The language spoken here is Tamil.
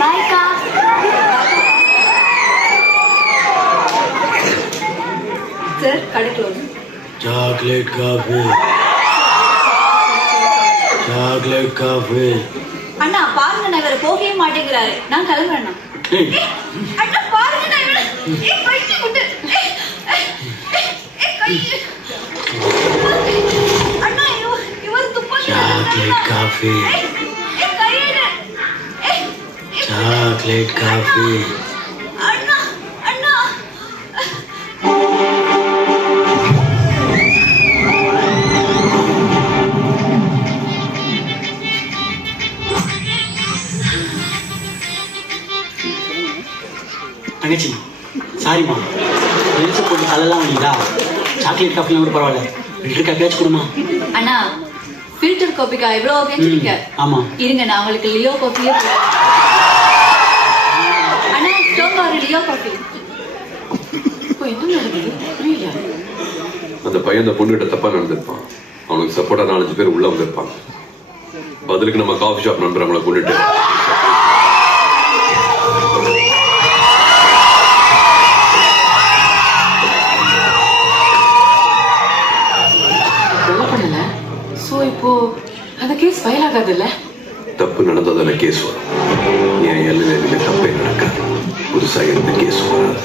பாய்க்கா. சார் கடை close. Chocolate coffee. Chocolate coffee. அண்ணா பாருங்க, நான் இவரை போகவே மாட்டேங்கிறாரு. நான் கிளம்புறேன். அண்ணா பாருங்க, நான் இவரை கட்டி விட்டு அண்ணா இவர் துப்பாக்கி. Chocolate coffee. Chocolate coffee. அண்ணா அண்ணா தங்கச்சி சாரிம்மா, லென்ஸை போட்டு தலையெல்லாம் வலிதா? சாக்லேட் காஃபிலாம் கூட பரவாயில்ல, ஃபில்டர் காஃபியாச்சும் கொடுமா. அண்ணா ஃபில்டர் காஃபிக்கா இவ்வளோ கேட்குறீங்க? ஆமாம் இருங்க, நான் உங்களுக்கு லியோ காஃபியே அண்ணா ஸ்டோர் லியோ காஃபி. இப்போ என்ன நடக்குது புரியல. அந்த பையன் அந்த பொண்ணுகிட்ட தப்பா நடந்திருப்பான். அவனுக்கு சப்போர்ட்டா 4-5 பேர் உள்ள வந்திருப்பாங்க. பதிலுக்கு நம்ம காஃபி ஷாப் நண்பர் அவங்கள கொண்டுட்டு இப்போ அந்த கேஸ் ஃபைல் ஆகாதுல்ல? தப்பு நடந்ததான கேஸ் வரும். என் எல்லையில தப்பே நடக்காது. புதுசா எந்த கேஸ் வராது.